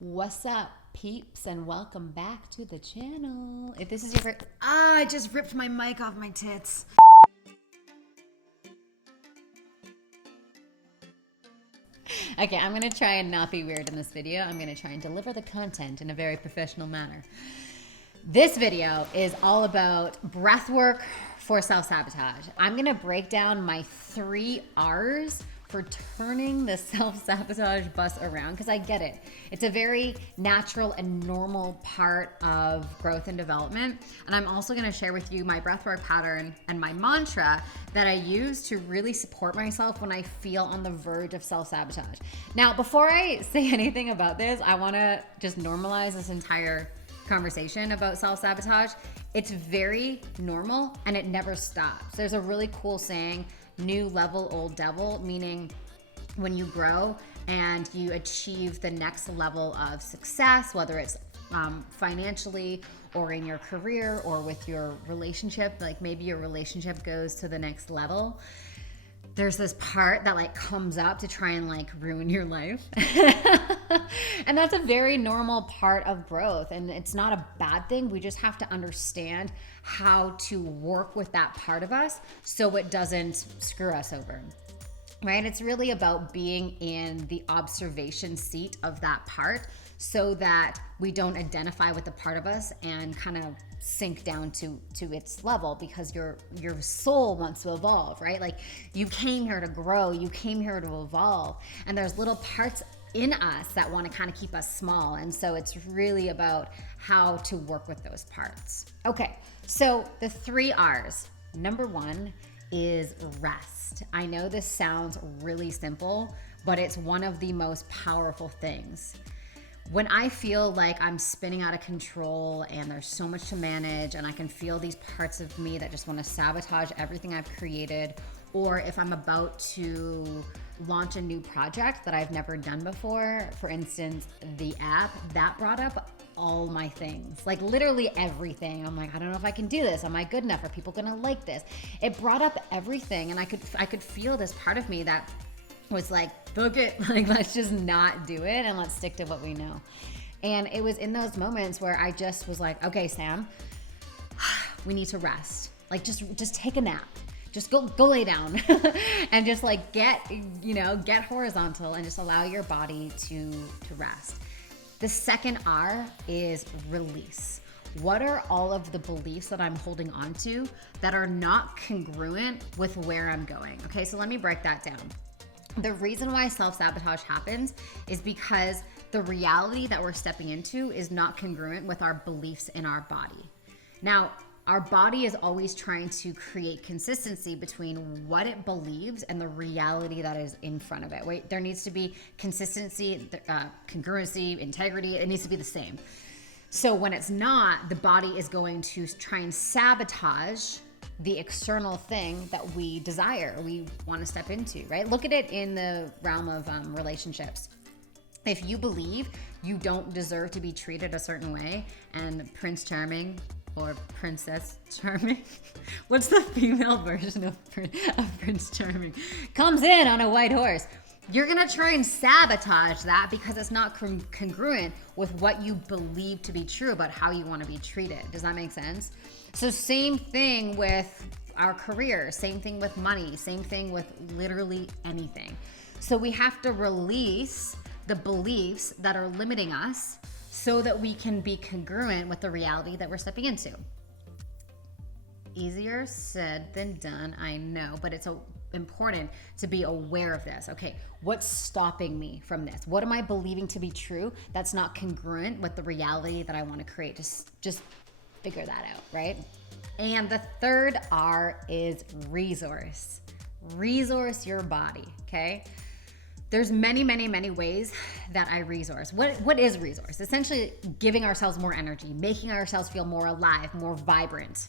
What's up, peeps, and welcome back to the channel. If this is your first, I just ripped my mic off my tits. Okay, I'm gonna try and not be weird in this video. I'm gonna try and deliver the content in a very professional manner. This video is all about breathwork for self-sabotage. I'm gonna break down my 3 R's for turning the self-sabotage bus around, because I get it. It's a very natural and normal part of growth and development. And I'm also gonna share with you my breathwork pattern and my mantra that I use to really support myself when I feel on the verge of self-sabotage. Now, before I say anything about this, I wanna just normalize this entire conversation about self-sabotage. It's very normal and it never stops. There's a really cool saying, new level, old devil, meaning when you grow and you achieve the next level of success, whether it's financially or in your career or with your relationship, like maybe your relationship goes to the next level, there's this part that like comes up to try and like ruin your life. And that's a very normal part of growth, and it's not a bad thing. We just have to understand how to work with that part of us so it doesn't screw us over. Right? It's really about being in the observation seat of that part so that we don't identify with the part of us and kind of sink down to its level, because your soul wants to evolve, right? Like, you came here to grow, you came here to evolve, and there's little parts in us that want to kind of keep us small. And so it's really about how to work with those parts. Okay, so the 3 R's. Number 1 is rest. I know this sounds really simple, but it's one of the most powerful things. When I feel like I'm spinning out of control and there's so much to manage, and I can feel these parts of me that just want to sabotage everything I've created, or if I'm about to launch a new project that I've never done before, for instance, the app, that brought up all my things, like literally everything. I'm like, I don't know if I can do this. Am I good enough? Are people gonna like this? It brought up everything, and I could feel this part of me that was like, book it, like, let's just not do it and let's stick to what we know. And it was in those moments where I just was like, okay, Sam, we need to rest. Like, just take a nap. Just go lay down and just like get horizontal and just allow your body to rest. The second R is release. What are all of the beliefs that I'm holding on to that are not congruent with where I'm going? Okay, so let me break that down. The reason why self-sabotage happens is because the reality that we're stepping into is not congruent with our beliefs in our body. Now, our body is always trying to create consistency between what it believes and the reality that is in front of it. Wait, there needs to be consistency, congruency, integrity. It needs to be the same. So when it's not, the body is going to try and sabotage the external thing that we desire, we want to step into, right? Look at it in the realm of relationships. If you believe you don't deserve to be treated a certain way, and Prince Charming or Princess Charming, what's the female version of Prince Charming, comes in on a white horse, you're gonna try and sabotage that because it's not congruent with what you believe to be true about how you want to be treated. Does that make sense? So same thing with our career, same thing with money, same thing with literally anything. So we have to release the beliefs that are limiting us so that we can be congruent with the reality that we're stepping into. Easier said than done, I know, but it's important to be aware of this. Okay, what's stopping me from this? What am I believing to be true that's not congruent with the reality that I want to create? Just figure that out, right? And the third R is resource. Resource your body, okay? There's many ways that I resource. What is resource? Essentially giving ourselves more energy, making ourselves feel more alive, more vibrant,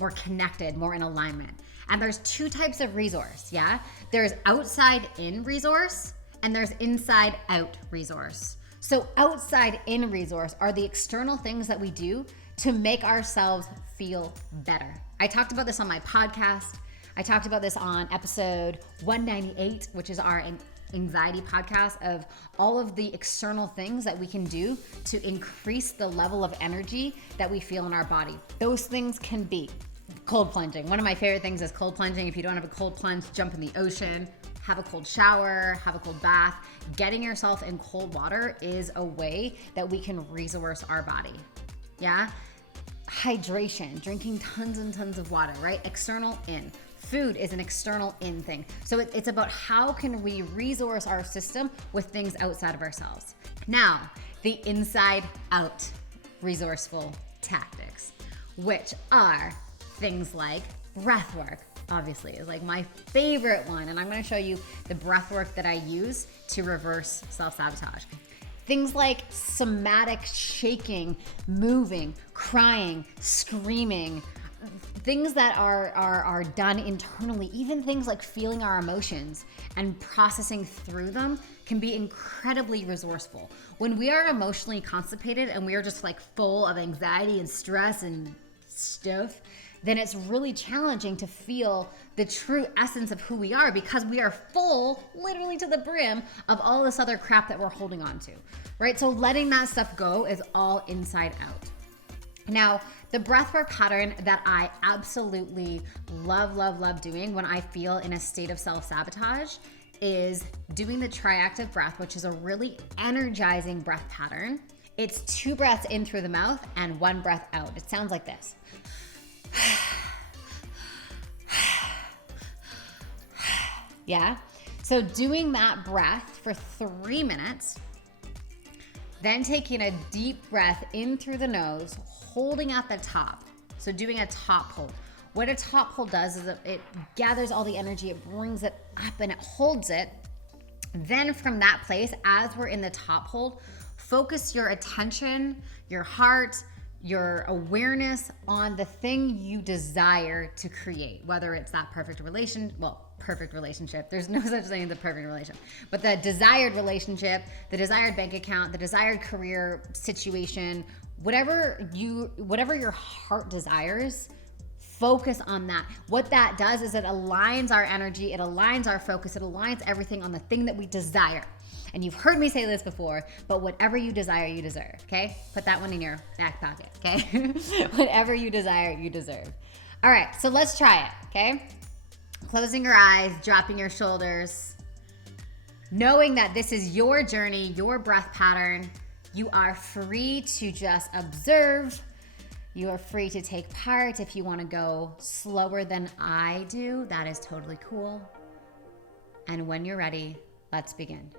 more connected, more in alignment. And there's 2 types of resource, yeah? There's outside in resource and there's inside out resource. So outside in resource are the external things that we do to make ourselves feel better. I talked about this on my podcast. I talked about this on episode 198, which is our anxiety podcast of all of the external things that we can do to increase the level of energy that we feel in our body. Those things can be cold plunging. One of my favorite things is cold plunging. If you don't have a cold plunge, jump in the ocean, have a cold shower, have a cold bath. Getting yourself in cold water is a way that we can resource our body. Yeah? Hydration, drinking tons and tons of water, right? External in. Food is an external in thing. So it's about how can we resource our system with things outside of ourselves. Now, the inside out resourceful tactics, which are things like breath work, obviously, is like my favorite one. And I'm going to show you the breath work that I use to reverse self-sabotage. Things like somatic shaking, moving, crying, screaming, things that are done internally, even things like feeling our emotions and processing through them can be incredibly resourceful. When we are emotionally constipated and we are just like full of anxiety and stress and stuff, then it's really challenging to feel the true essence of who we are because we are full, literally to the brim, of all this other crap that we're holding on to, right? So letting that stuff go is all inside out. Now, the breathwork pattern that I absolutely love doing when I feel in a state of self-sabotage is doing the Triactive breath, which is a really energizing breath pattern. It's 2 breaths in through the mouth and 1 breath out. It sounds like this. Yeah? So doing that breath for 3 minutes, then taking a deep breath in through the nose, holding at the top. So doing a top hold. What a top hold does is it gathers all the energy, it brings it up and it holds it. Then from that place, as we're in the top hold, focus your attention, your heart, your awareness on the thing you desire to create, whether it's that perfect relationship. There's no such thing as a perfect relationship, but the desired relationship, the desired bank account, the desired career situation, whatever your heart desires, focus on that. What that does is it aligns our energy, it aligns our focus, it aligns everything on the thing that we desire. And you've heard me say this before, but whatever you desire, you deserve, okay? Put that one in your back pocket, okay? Whatever you desire, you deserve. All right, so let's try it, okay? Closing your eyes, dropping your shoulders, knowing that this is your journey, your breath pattern. You are free to just observe. You are free to take part. If you want to go slower than I do, that is totally cool. And when you're ready, let's begin.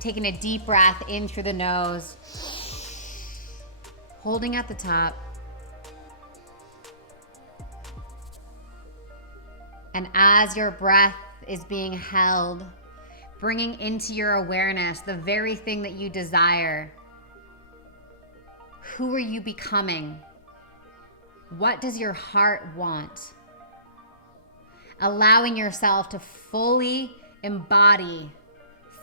Taking a deep breath in through the nose, holding at the top. And as your breath is being held, bringing into your awareness the very thing that you desire. Who are you becoming? What does your heart want? Allowing yourself to fully embody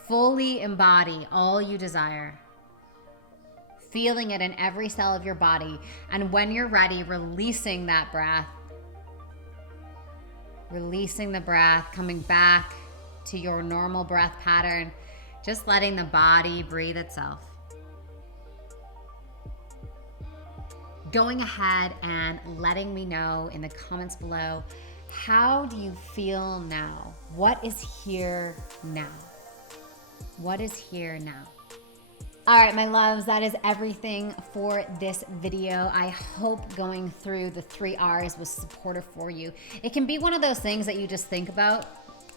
all you desire. Feeling it in every cell of your body. And when you're ready, releasing that breath. Releasing the breath, coming back to your normal breath pattern. Just letting the body breathe itself. Going ahead and letting me know in the comments below, how do you feel now? What is here now? What is here now? All right, my loves, that is everything for this video. I hope going through the 3 R's was supportive for you. It can be one of those things that you just think about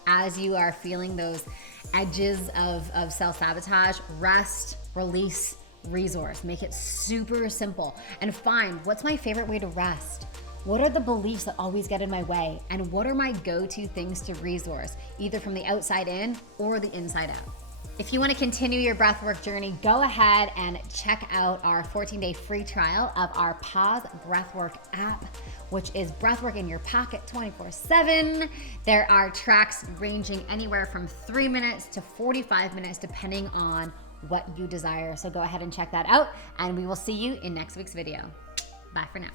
as you are feeling those edges of self-sabotage. Rest, release, resource. Make it super simple and find what's my favorite way to rest. What are the beliefs that always get in my way? And what are my go-to things to resource, either from the outside in or the inside out? If you want to continue your breathwork journey, go ahead and check out our 14-day free trial of our Pause Breathwork app, which is breathwork in your pocket 24/7. There are tracks ranging anywhere from 3 minutes to 45 minutes, depending on what you desire. So go ahead and check that out, and we will see you in next week's video. Bye for now.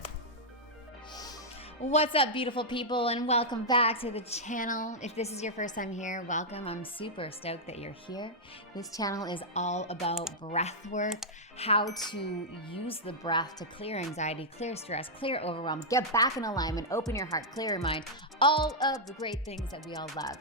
What's up, beautiful people, and welcome back to the channel. If this is your first time here, welcome. I'm super stoked that you're here. This channel is all about breath work, how to use the breath to clear anxiety, clear stress, clear overwhelm, get back in alignment, open your heart, clear your mind, all of the great things that we all love.